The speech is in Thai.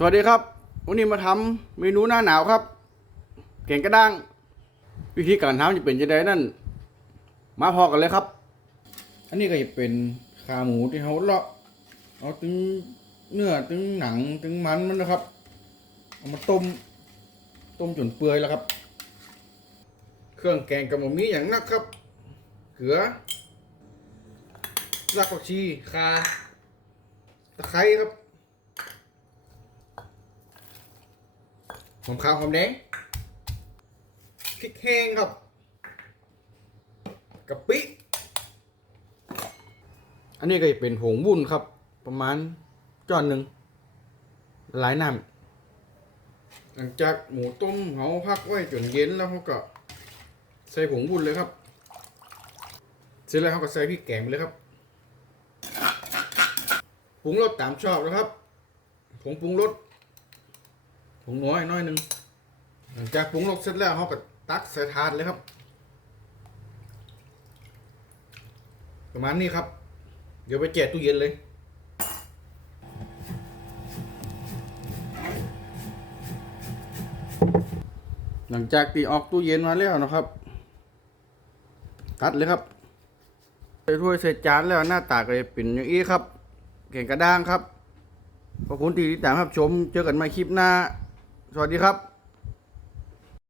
สวัสดีครับ วันนี้มาทำเมนูหน้าหนาวครับ แกงกระด้าง วิธีการทำจะเป็นยังไงนั่น มาพอกันเลยครับ อันนี้ก็จะเป็นขาหมูที่เขาเลาะเอาตึงเนื้อตึงหนังตึงมันมันนะครับ เอามาต้ม ต้มจนเปื่อยแล้วครับ เครื่องแกงกับหมูมีอย่างนักครับ เกลือรากผักชีข่าตะไคร้ครับ หอมขาวหอมแดงพริกแห้งครับกะปิ อันนี้ก็จะเป็นผงวุ้นครับ ประมาณจอนหนึ่งหลายน้ำหลังจากหมูต้มเขาพักไว้จนเย็นแล้วเขาก็ ใส่ผงวุ้นเลยครับ เสร็จแล้วเขาก็ใส่พริกแกงไปเลยครับปรุงรสตามชอบนะครับผงปรุงรส งน้อยน้อยหนึ่งหลังจากปรุงรสเสร็จแล้วเขาก็ตักใส่ถาดเลยครับ ประมาณนี้ครับ เดี๋ยวไปแจกตู้เย็นเลยหลังจากตีออกตู้เย็นมาแล้วนะครับ ตัดเลยครับใส่ถ้วยใส่จานแล้วหน้าตาก็จะเป็นอย่างนี้ครับ เก่งกระด้างครับ ขอบคุณที่ติดตามรับชม เจอกันใหม่คลิปหน้า สวัสดีครับ